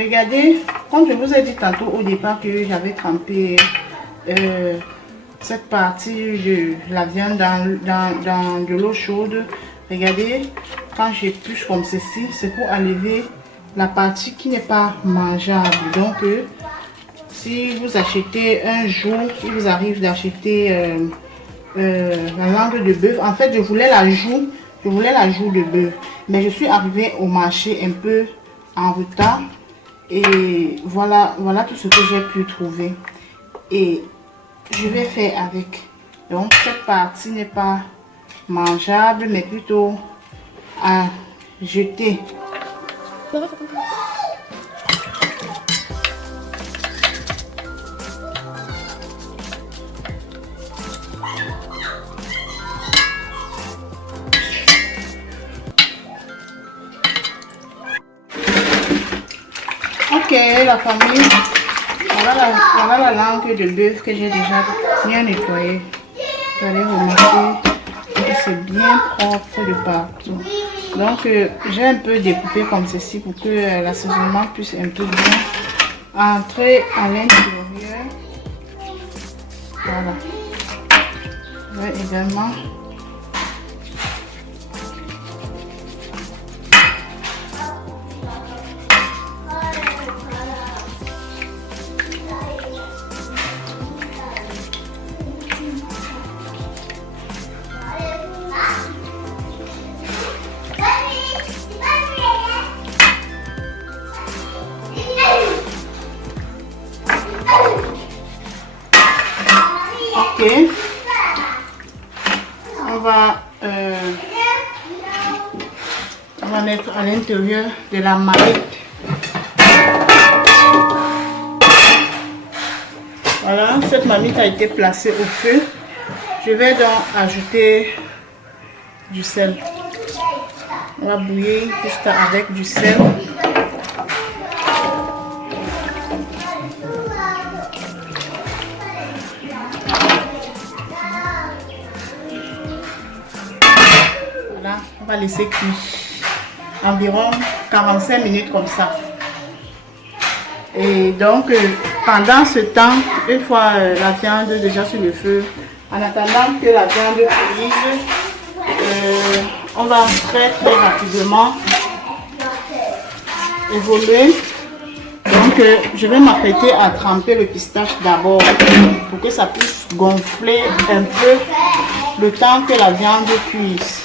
Regardez, comme je vous ai dit tantôt au départ que j'avais trempé cette partie de la viande dans de l'eau chaude. Regardez, quand j'épluche comme ceci, c'est pour enlever la partie qui n'est pas mangeable. Donc, si vous achetez un jour, il vous arrive d'acheter la langue de bœuf. En fait, je voulais la joue de bœuf. Mais je suis arrivée au marché un peu en retard. Et voilà tout ce que j'ai pu trouver. Et je vais faire avec. Donc, cette partie n'est pas mangeable, mais plutôt à jeter. Ok, la famille, voilà la langue de bœuf que j'ai déjà bien nettoyée. Vous allez remarquer que c'est bien propre de partout. Donc, j'ai un peu découpé comme ceci pour que l'assaisonnement puisse un peu bien entrer à l'intérieur. Voilà. Je vais également on va mettre à l'intérieur de la marmite. Voilà, cette marmite a été placée au feu. Je vais donc ajouter du sel. On va bouillir juste avec du sel. Voilà, on va laisser cuire environ 45 minutes comme ça. Et donc, pendant ce temps, une fois la viande déjà sur le feu, en attendant que la viande cuise, on va très rapidement évoluer. Donc, je vais m'apprêter à tremper le pistache d'abord pour que ça puisse gonfler un peu le temps que la viande cuise.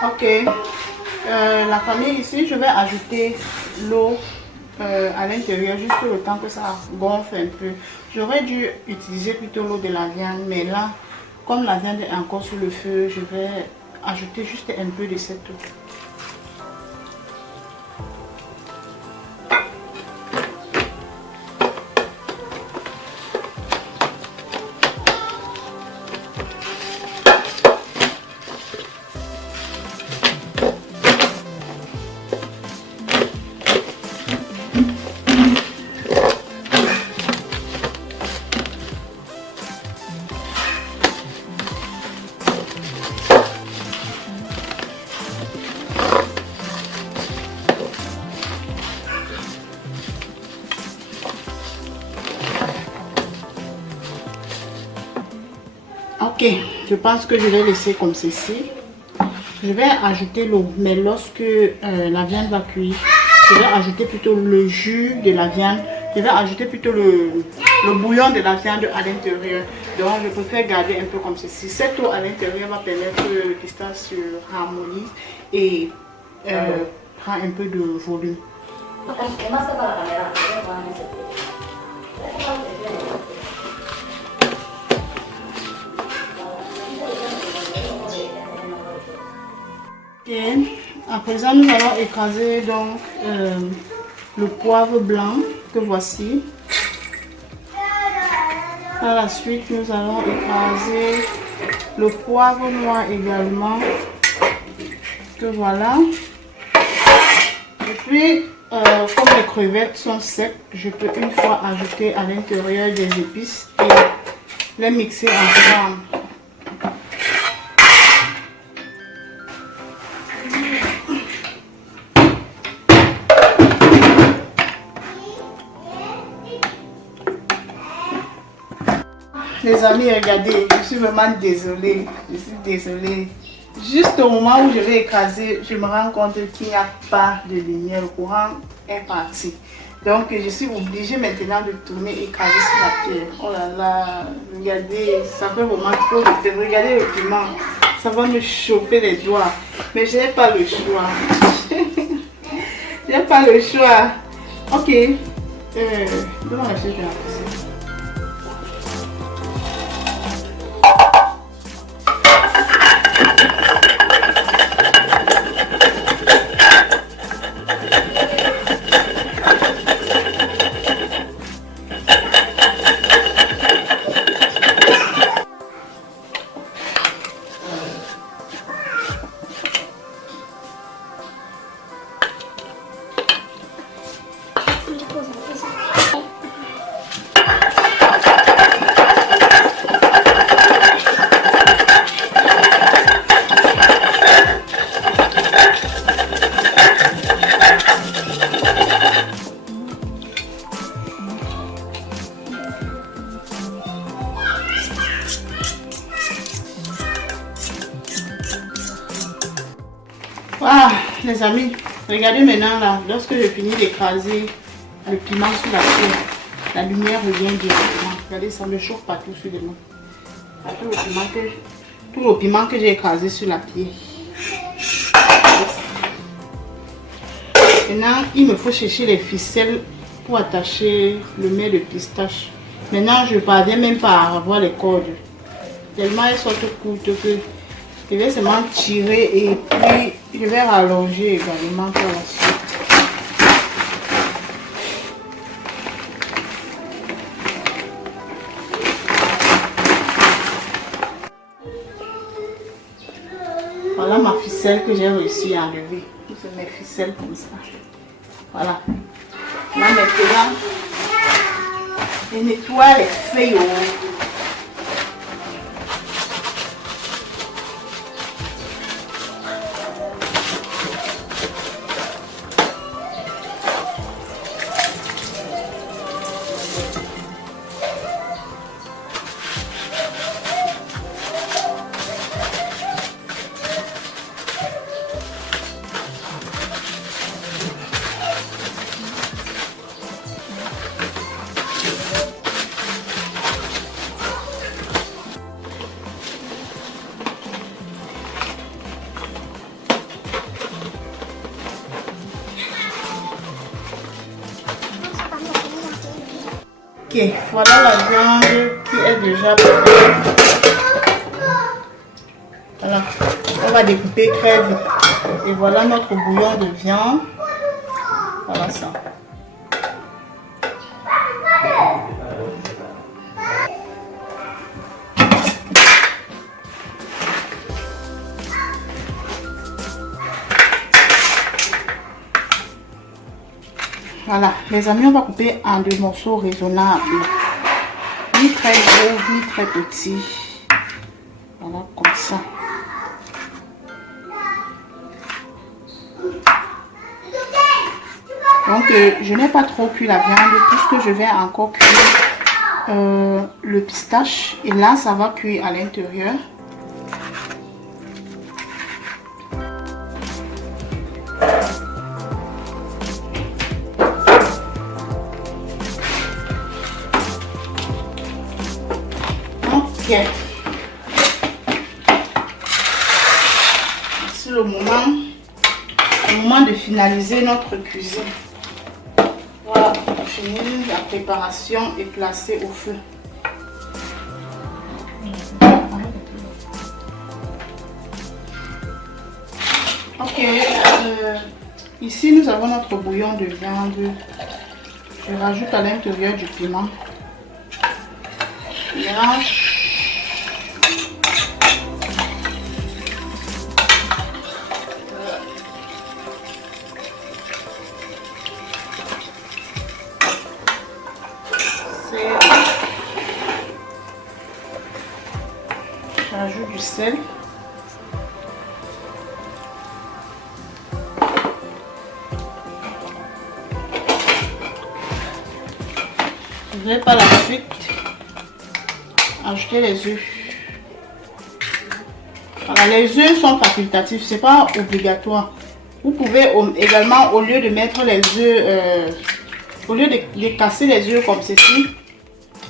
Ok, la famille ici, je vais ajouter l'eau à l'intérieur juste le temps que ça gonfle un peu. J'aurais dû utiliser plutôt l'eau de la viande, mais là, comme la viande est encore sur le feu, je vais ajouter juste un peu de cette eau. Ok, je pense que je vais laisser comme ceci. Je vais ajouter l'eau, mais lorsque la viande va cuire, je vais ajouter plutôt le jus de la viande. Je vais ajouter plutôt le bouillon de la viande à l'intérieur. Donc je préfère garder un peu comme ceci. Cette eau à l'intérieur va permettre que le pistache se harmonise et prend un peu de volume. Et à présent, nous allons écraser donc le poivre blanc que voici. Par la suite, nous allons écraser le poivre noir également. que voilà. Et puis, comme les crevettes sont secs, je peux une fois ajouter à l'intérieur des épices et les mixer ensemble. Les amis, regardez, je suis vraiment désolée. Je suis désolée. Juste au moment où je vais écraser, je me rends compte qu'il n'y a pas de lumière. Le courant est parti. Donc, je suis obligée maintenant de tourner et écraser sur la pierre. Oh là là, regardez, ça fait vraiment trop de temps. Regardez le piment. Ça va me chauffer les doigts. Mais je n'ai pas le choix. Je n'ai pas le choix. Ok. Donne-moi la chose de la pousser. Voilà, les amis, regardez maintenant là, lorsque je finis d'écraser le piment sur la pierre, la lumière revient directement. Regardez, ça me chauffe partout sur les mains. Tout le piment que j'ai écrasé sur la pierre. Maintenant, il me faut chercher les ficelles pour attacher le mets de pistache. Maintenant, je ne parviens même pas à avoir les cordes. Tellement elles sont toutes courtes que je vais seulement tirer et puis je vais rallonger également par la suite. Voilà ma ficelle que j'ai réussi à enlever. Je mets ficelle comme ça. Voilà. Là maintenant, je nettoie les feuilles. Ok, voilà la viande qui est déjà prête. Voilà, on va découper très vite. Et voilà notre bouillon de viande. Voilà ça. Voilà, les amis, on va couper en 2 morceaux raisonnables. Ni très gros, ni très petits. Voilà, comme ça. Donc, je n'ai pas trop cuit la viande puisque je vais encore cuire le pistache. Et là, ça va cuire à l'intérieur. C'est le moment de finaliser notre cuisine. Voilà, on finit la préparation et placer au feu. Ok, ici nous avons notre bouillon de viande. Je rajoute à l'intérieur du piment. Mélange. sel. J'ajoute du sel. Je vais par la suite ajouter les œufs. Voilà, les œufs sont facultatifs, c'est pas obligatoire. Vous pouvez également, au lieu de mettre les œufs, au lieu de casser les œufs comme ceci,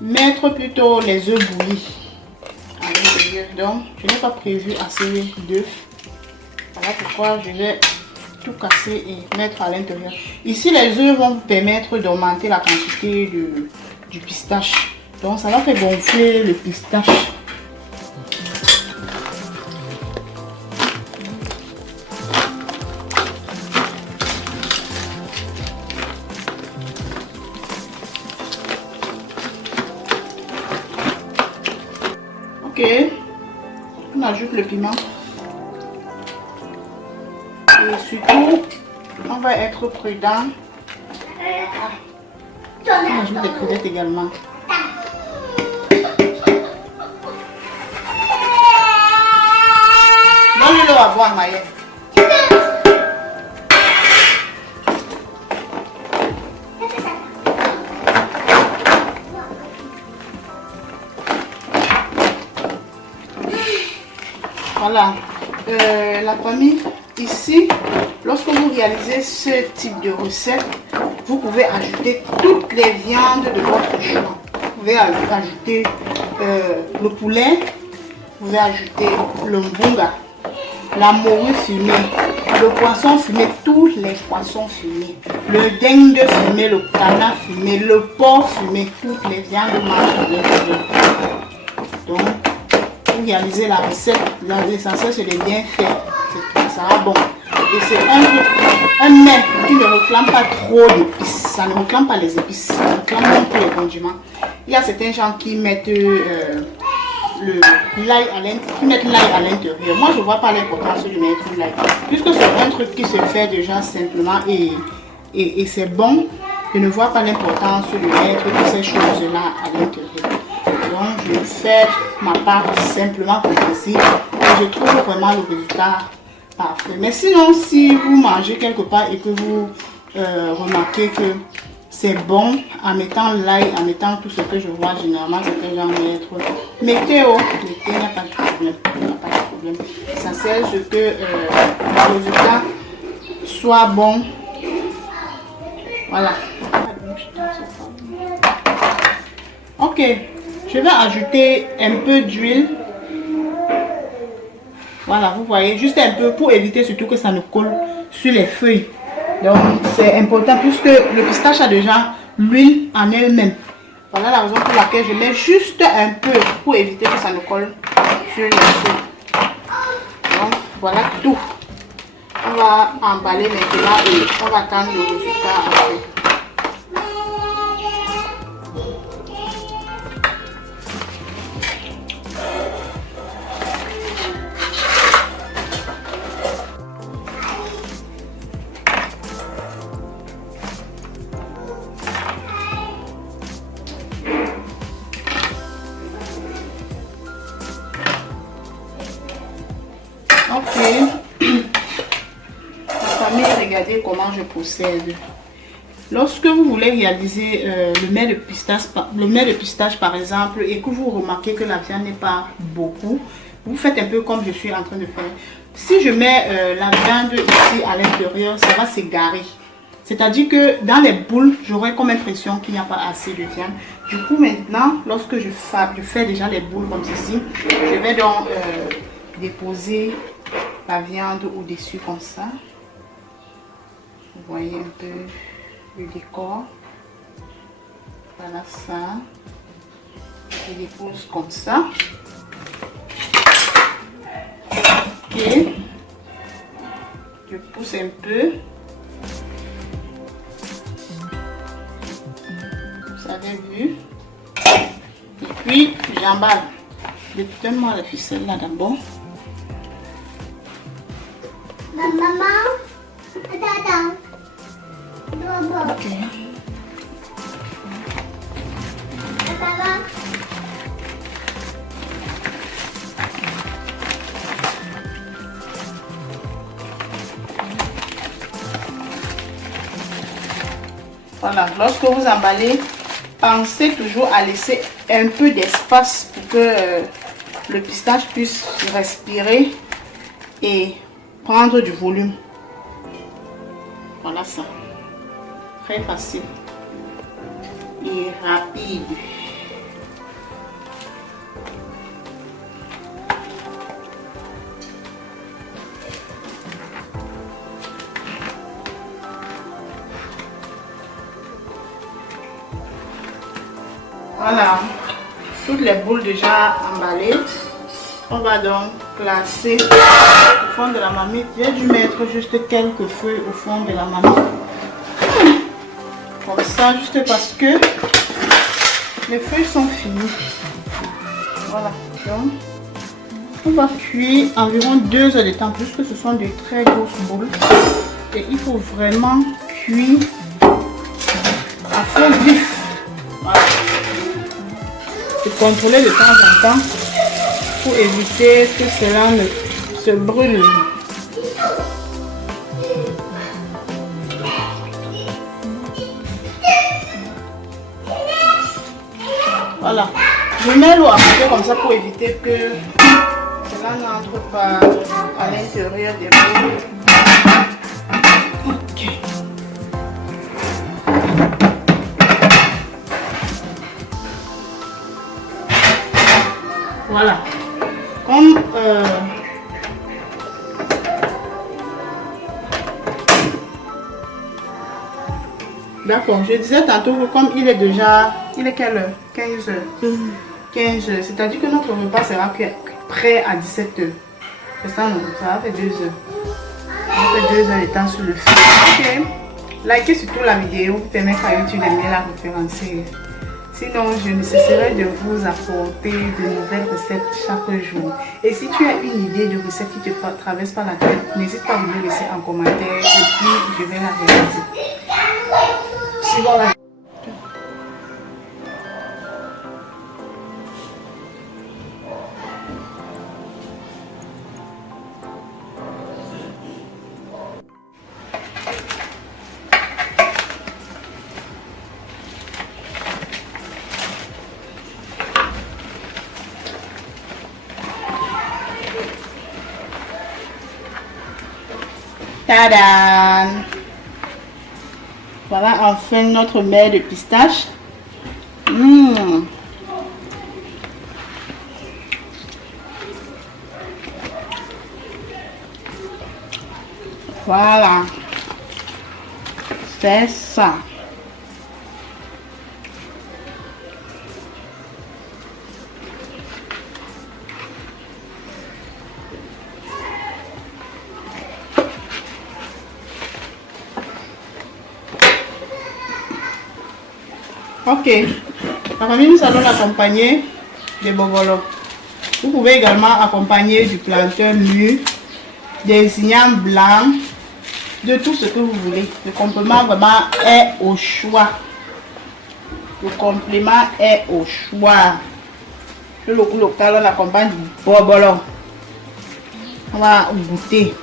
mettre plutôt les œufs bouillis à l'intérieur. Donc, je n'ai pas prévu assez d'œufs. Voilà pourquoi je vais tout casser et mettre à l'intérieur. Ici, les œufs vont vous permettre d'augmenter la quantité du pistache. Donc, ça va faire gonfler le pistache. Ok, on ajoute le piment. Et surtout, on va être prudent. On ajoute des crevettes également. Donne-le à voir, Maëlle. Voilà, la famille, ici, lorsque vous réalisez ce type de recette, vous pouvez ajouter toutes les viandes de votre choix. Vous pouvez ajouter le poulet, vous pouvez ajouter le mbunga, la morue fumée, le poisson fumé, tous les poissons fumés, le dingue fumé, le canard fumé, le porc fumé, toutes les viandes mangent. Donc, pour réaliser la recette, l'essentiel c'est de bien faire, ça sera bon. Et c'est un mets qui ne réclame pas trop d'épices, ça ne réclame pas les épices, ça réclame même pour les condiments. Il y a certains gens qui mettent l'ail à l'intérieur. Moi je ne vois pas l'importance de mettre l'ail, puisque c'est un truc qui se fait déjà simplement et c'est bon. Je ne vois pas l'importance de mettre toutes ces choses là à l'intérieur. Donc je fais ma part simplement comme ceci et je trouve vraiment le résultat parfait. Mais sinon, si vous mangez quelque part et que vous remarquez que c'est bon en mettant l'ail, en mettant tout ce que je vois généralement, c'est que j'en mettre. Mettez, il n'y a pas de problème. Il n'y a pas de problème. Ça sert ce que le résultat soit bon. Voilà. Ok. Je vais ajouter un peu d'huile. Voilà, vous voyez, juste un peu pour éviter surtout que ça ne colle sur les feuilles. Donc, c'est important puisque le pistache a déjà l'huile en elle-même. Voilà la raison pour laquelle je mets juste un peu pour éviter que ça ne colle sur les feuilles. Donc, voilà tout. On va emballer maintenant et on va attendre le résultat après. Ok, la famille, regardez comment je procède. Lorsque vous voulez réaliser le mets de pistache par exemple et que vous remarquez que la viande n'est pas beaucoup, vous faites un peu comme je suis en train de faire. Si je mets la viande ici à l'intérieur, ça va s'égarer. C'est-à-dire que dans les boules, j'aurai comme impression qu'il n'y a pas assez de viande. Du coup, maintenant, lorsque je fais déjà les boules comme ceci, je vais donc déposer la viande au-dessus comme ça. Vous voyez un peu le décor. Voilà ça. Je dépose comme ça. Ok. Je pousse un peu. Vous avez vu. Et puis j'emballe. Donne-moi la ficelle là d'abord. Maman, attends. Ok. Voilà, lorsque vous emballez, pensez toujours à laisser un peu d'espace pour que le pistache puisse respirer et prendre du volume. Voilà ça. Très facile et rapide. Voilà, toutes les boules déjà emballées. On va donc placer au fond de la marmite. J'ai dû mettre juste quelques feuilles au fond de la marmite. Comme ça, juste parce que les feuilles sont finies. Voilà, donc on va cuire environ 2 heures de temps, puisque ce sont de très grosses boules. Et il faut vraiment cuire à fond vif. Voilà. Et contrôler de temps en temps pour éviter que cela ne se brûle. Voilà. Je mets l'eau à côté comme ça pour éviter que cela n'entre pas à l'intérieur des boules. Ok. Voilà. Comme d'accord, je disais tantôt que comme il est déjà... Il est quelle heure? 15 heures. 15 heures. C'est-à-dire que notre repas sera prêt à 17 heures. C'est ça, non? Ça va faire 2 heures. On fait 2 heures de temps sur le feu. Ok. Likez surtout la vidéo pour permettre à YouTube de mieux la référencer. Sinon, je ne cesserai de vous apporter de nouvelles recettes chaque jour. Et si tu as une idée de recette qui te traverse par la tête, n'hésite pas à me le laisser en commentaire et puis je vais la réaliser. Suivons la... Tadam! Voilà enfin notre mère de pistache. Voilà. C'est ça. Ok, la famille, nous allons l'accompagner de bobolo. Vous pouvez également accompagner du plantain mûr, des ignames blancs, de tout ce que vous voulez. Le complément vraiment est au choix. Le complément est au choix. Le local, on accompagne du bobolo. On va goûter.